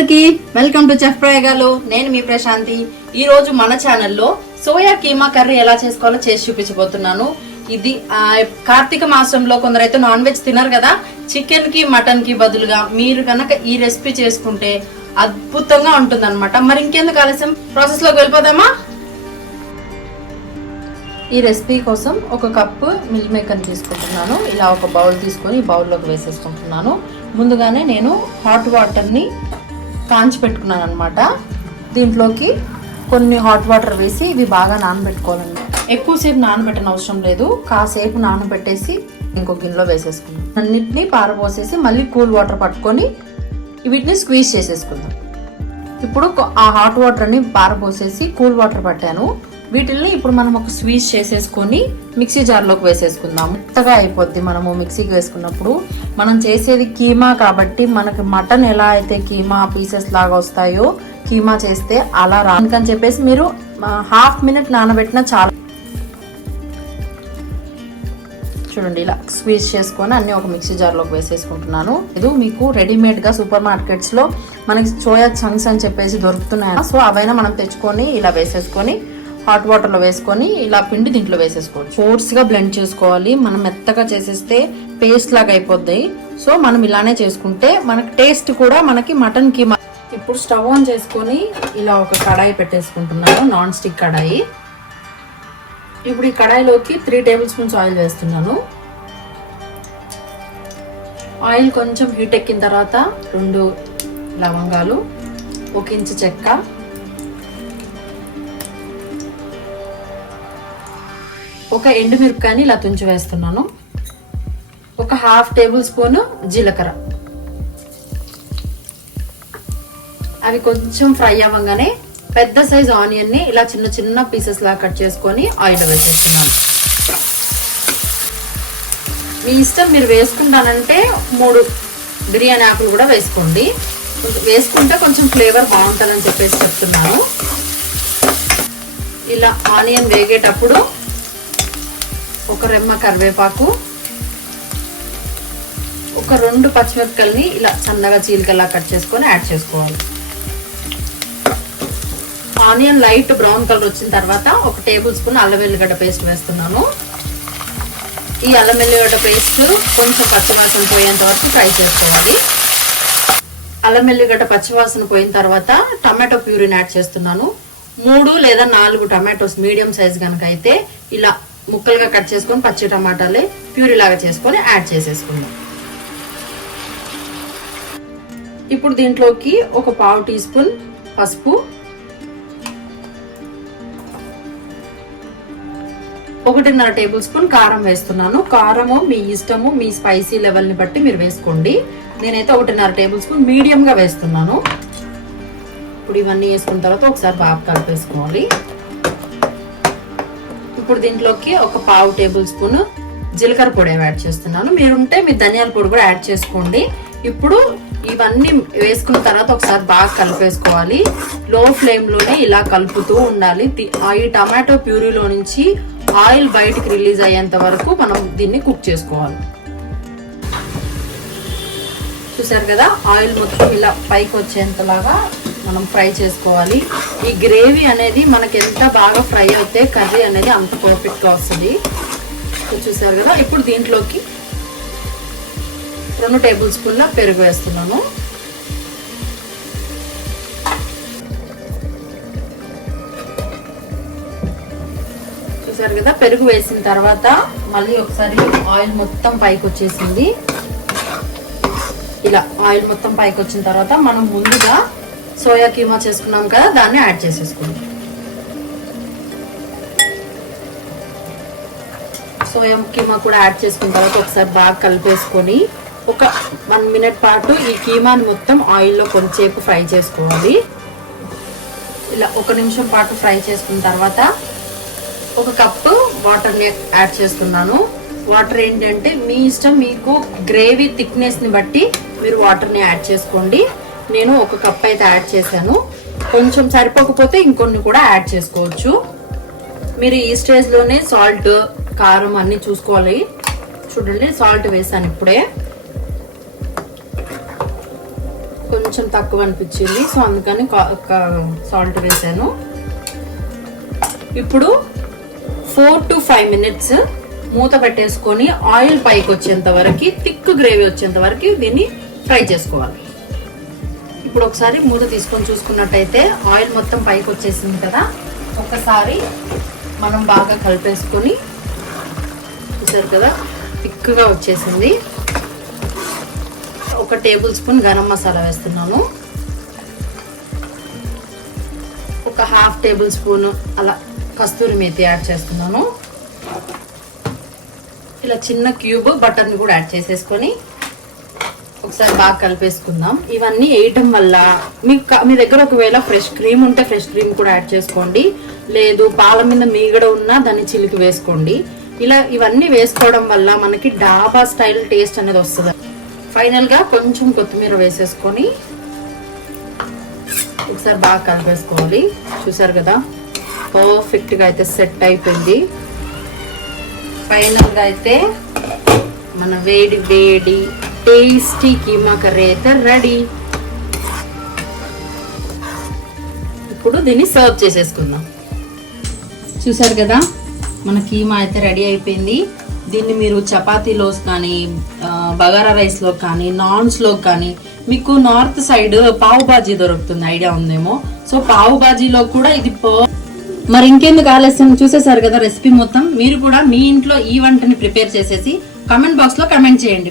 అందరికి welcome to chef ప్రయోగాలు. నేను మీ ప్రశాంతి. ఈ రోజు మన ఛానల్లో సోయా కీమా కర్రీ ఎలా చేసుకోవాలో చేసి చూపించబోతున్నాను. ఇది కార్తీక మాసంలో కొందరైతే నాన్ వెజ్ తినరు కదా, చికెన్ కి మటన్ కి బదులుగా మీరు కనుక ఈ రెసిపీ చేసుకుంటే అద్భుతంగా ఉంటుంది అనమాట. మరి ఇంకెందుకు ఆలస్యం, ప్రాసెస్ లోకి వెళ్ళిపోదామా? ఈ రెసిపీ కోసం ఒక కప్పు మిల్క్ మేకర్ తీసుకుంటున్నాను. ఇలా ఒక బౌల్ తీసుకొని బౌల్లోకి వేసేసుకుంటున్నాను. ముందుగానే నేను హాట్ వాటర్ని కాంచి పెట్టుకున్నాను అనమాట. దీంట్లోకి కొన్ని హాట్ వాటర్ వేసి ఇవి బాగా నానబెట్టుకోవాలండి. ఎక్కువసేపు నానబెట్టని అవసరం లేదు, కాసేపు నానబెట్టేసి ఇంకో గిన్నెలో వేసేసుకుందాం. అన్నిటిని పారబోసేసి మళ్ళీ కూల్ వాటర్ పట్టుకొని వీటిని స్క్వీజ్ చేసేసుకుందాం. ఇప్పుడు ఆ హాట్ వాటర్ని పారబోసేసి కూల్ వాటర్ పట్టాను. వీటిల్ని ఇప్పుడు మనం ఒక స్క్వీజ్ చేసేసుకొని మిక్సీ జార్లోకి వేసేసుకుందాం. మెత్తగా అయిపోద్ది మనము మిక్సీకి వేసుకున్నప్పుడు. మనం చేసేది కీమా కాబట్టి మనకి మటన్ ఎలా అయితే కీమా పీసెస్ లాగా వస్తాయో కీమా చేస్తే అలా రాకని చెప్పేసి మీరు హాఫ్ మినిట్ నానబెట్టినా చాలా. చూడండి, ఇలా స్క్వీజ్ చేసుకొని అన్ని ఒక మిక్సీ జార్లోకి వేసేసుకుంటున్నాను. ఇది మీకు రెడీమేడ్ గా సూపర్ మార్కెట్స్ లో మనకి సోయా చంక్స్ అని చెప్పేసి దొరుకుతున్నాయి. సో అవైనా మనం తెచ్చుకొని ఇలా వేసేసుకొని హాట్ వాటర్ లో వేసుకొని ఇలా పిండి దీంట్లో వేసేసుకోవచ్చు. ఫోర్స్ గా బ్లెండ్ చేసుకోవాలి. మనం మెత్తగా చేసేస్తే పేస్ట్ లాగా అయిపోద్ది. సో మనం ఇలానే చేసుకుంటే మనకి టేస్ట్ కూడా మనకి మటన్ కీమా. ఇప్పుడు స్టవ్ ఆన్ చేసుకొని ఇలా ఒక కడాయి పెట్టేసుకుంటున్నాను, నాన్ స్టిక్ కడాయి. ఇప్పుడు ఈ కడాయిలోకి 3 టేబుల్ స్పూన్స్ ఆయిల్ వేస్తున్నాను. ఆయిల్ కొంచెం హీట్ ఎక్కిన తర్వాత 2 లవంగాలు, 1 ఇంచు చెక్క, ఒక ఎండుమిరపకాయని ఇలా తుంచి వేస్తున్నాను. ఒక హాఫ్ టేబుల్ స్పూన్ జీలకర్ర. అవి కొంచెం ఫ్రై అవ్వగానే పెద్ద సైజ్ ఆనియన్ ని ఇలా చిన్న చిన్న పీసెస్ లా కట్ చేసుకొని ఆయిల్ వేసేస్తున్నాను. మీ ఇష్టం, మీరు వేసుకుంటానంటే 3 బిర్యానీ ఆకులు కూడా వేసుకోండి. వేసుకుంటే కొంచెం ఫ్లేవర్ బాగుంటుందని చెప్పేసి చెప్తున్నాను. ఇలా ఆనియన్ వేగేటప్పుడు ఒక రెమ్మ కరివేపాకు, ఒక 2 పచ్చిమిరపకాయలని ఇలా సన్నగా చీలికల్లా కట్ చేసుకొని యాడ్ చేసుకోవాలి. ఆనియన్ లైట్ బ్రౌన్ కలర్ వచ్చిన తర్వాత 1 టేబుల్ స్పూన్ అల్లం వెల్లిగడ్డ పేస్ట్ వేస్తున్నాను. ఈ అల్లం వెల్లిగడ్డ పేస్ట్ కొంచెం పచ్చివాసన పోయేంత వరకు ఫ్రై చేసుకోవాలి. అల్లం వెల్లిగడ్డ పచ్చివాసన పోయిన తర్వాత టమాటో ప్యూరీని యాడ్ చేస్తున్నాను. 3 లేదా 4 టమాటోస్ మీడియం సైజ్ కనుక అయితే ఇలా ముక్కలుగా కట్ చేసుకొని పచ్చి టమాటాలే ప్యూరీ లాగా చేసుకొని యాడ్ చేసేసుకుందాం. ఇప్పుడు దీంట్లోకి ఒక 1/2 టీ స్పూన్ పసుపు, 1.5 టేబుల్ స్పూన్ కారం వేస్తున్నాను. కారము మీ ఇష్టము, మీ స్పైసీ లెవెల్ ని బట్టి మీరు వేసుకోండి. నేనైతే 1.5 టేబుల్ స్పూన్ మీడియం గా వేస్తున్నాను. ఇప్పుడు ఇవన్నీ వేసుకున్న తర్వాత ఒకసారి బాగా కలిపేసుకోవాలి. ఇప్పుడు దీంట్లోకి ఒక 1/2 టేబుల్ స్పూన్ జీలకర్ర పొడి యాడ్ చేస్తున్నాను. మీరుంటే మీ ధనియాల పొడి కూడా యాడ్ చేసుకోండి. ఇప్పుడు ఇవన్నీ వేసుకున్న తర్వాత ఒకసారి బాగా కలిపేసుకోవాలి. లో ఫ్లేమ్ లోనే ఇలా కలుపుతూ ఉండాలి. ఈ టమాటో ప్యూరీలో నుంచి ఆయిల్ బయటికి రిలీజ్ అయ్యేంత వరకు మనం దీన్ని కుక్ చేసుకోవాలి. చూసారు కదా, ఆయిల్ మొత్తం ఇలా పైకి వచ్చేంతలాగా మనం ఫ్రై చేసుకోవాలి. ఈ గ్రేవీ అనేది మనకి ఎంత బాగా ఫ్రై అయితే కర్రీ అనేది అంత పర్ఫెక్ట్ గా వస్తుంది. చూసారు కదా, ఇప్పుడు దీంట్లోకి 2 టేబుల్ స్పూన్ల పెరుగు వేస్తున్నాను. చూసారు కదా, పెరుగు వేసిన తర్వాత మళ్ళీ ఒకసారి ఆయిల్ మొత్తం పైకి వచ్చేసింది. ఇలా ఆయిల్ మొత్తం పైకి వచ్చిన తర్వాత మనం ముందుగా సోయా కీమా చేసుకున్నాం కదా, దాన్ని యాడ్ చేసేసుకుందాం. సోయా కీమా కూడా యాడ్ చేసుకున్న తర్వాత ఒకసారి బాగా కలిపేసుకొని ఒక 1 మినిట్ పాటు ఈ కీమాని మొత్తం ఆయిల్లో కొంచెంసేపు ఫ్రై చేసుకోవాలి. ఇలా 1 నిమిషం పాటు ఫ్రై చేసుకున్న తర్వాత 1 కప్పు వాటర్ని యాడ్ చేస్తున్నాను. వాటర్ ఏంటంటే మీ ఇష్టం, మీకు గ్రేవీ థిక్నెస్ ని బట్టి మీరు వాటర్ని యాడ్ చేసుకోండి. నేను 1 కప్ అయితే యాడ్ చేశాను. కొంచెం సరిపోకపోతే ఇంకొన్ని కూడా యాడ్ చేసుకోవచ్చు. మీరు ఈ స్టేజ్ లోనే సాల్ట్, కారం అన్ని చూసుకోవాలి. చూడండి, సాల్ట్ వేసాను ఇప్పుడే. కొంచెం తక్కువ అనిపించింది, సో అందుకని సాల్ట్ వేసాను. ఇప్పుడు 4 to 5 minutes మూత పెట్టేసుకొని ఆయిల్ పైకి వచ్చేంత వరకు, థిక్ గ్రేవీ వచ్చేంత వరకు దీన్ని ఫ్రై చేసుకోవాలి. ఇప్పుడు ఒకసారి మూత తీసుకొని చూసుకున్నట్టయితే ఆయిల్ మొత్తం పైకి వచ్చేసింది కదా. ఒకసారి మనం బాగా కలిపేసుకొని, చూసారు కదా థిక్గా వచ్చేసింది. 1 టేబుల్ స్పూన్ గరం మసాలా వేస్తున్నాను, 1/2 టేబుల్ స్పూన్ అలా కస్తూరి మేతి యాడ్ చేస్తున్నాను. ఇలా చిన్న క్యూబ్ బటర్ని కూడా యాడ్ చేసేసుకొని ఒకసారి బాగా కలిపేసుకుందాం. ఇవన్నీ వేయటం వల్ల మీ దగ్గర ఒకవేళ ఫ్రెష్ క్రీమ్ ఉంటే ఫ్రెష్ క్రీమ్ కూడా యాడ్ చేసుకోండి, లేదు పాల మీద మీగడ ఉన్నా దాన్ని చిలికి వేసుకోండి. ఇలా ఇవన్నీ వేసుకోవడం వల్ల మనకి డాబా స్టైల్ టేస్ట్ అనేది వస్తుంది. ఫైనల్ గా కొంచెం కొత్తిమీర వేసేసుకొని ఒకసారి బాగా కలిపేసుకోవాలి. చూసారు కదా పర్ఫెక్ట్ గా అయితే సెట్ అయిపోయింది. ఫైనల్ గా అయితే మన వేడి వేడి టేస్టీ కీమా కర్రీ అయితే రెడీ. ఇప్పుడు దీన్ని సర్వ్ చేసేసుకుందాం. చూసారు కదా మన కీమా అయితే రెడీ అయిపోయింది. దీన్ని మీరు చపాతీలో కానీ బగారా రైస్ లో కానీ నాన్స్ లో కానీ, మీకు నార్త్ సైడ్ పావు బాజీ దొరుకుతుంది, ఐడియా ఉందేమో. సో పావు బాజీలో కూడా ఇది మరి ఇంకెందుకు ఆలస్యం, చూసేసారు కదా రెసిపీ మొత్తం. మీరు కూడా మీ ఇంట్లో ఈ వంటని ప్రిపేర్ చేసేసి కామెంట్ బాక్స్ లో కామెంట్ చేయండి.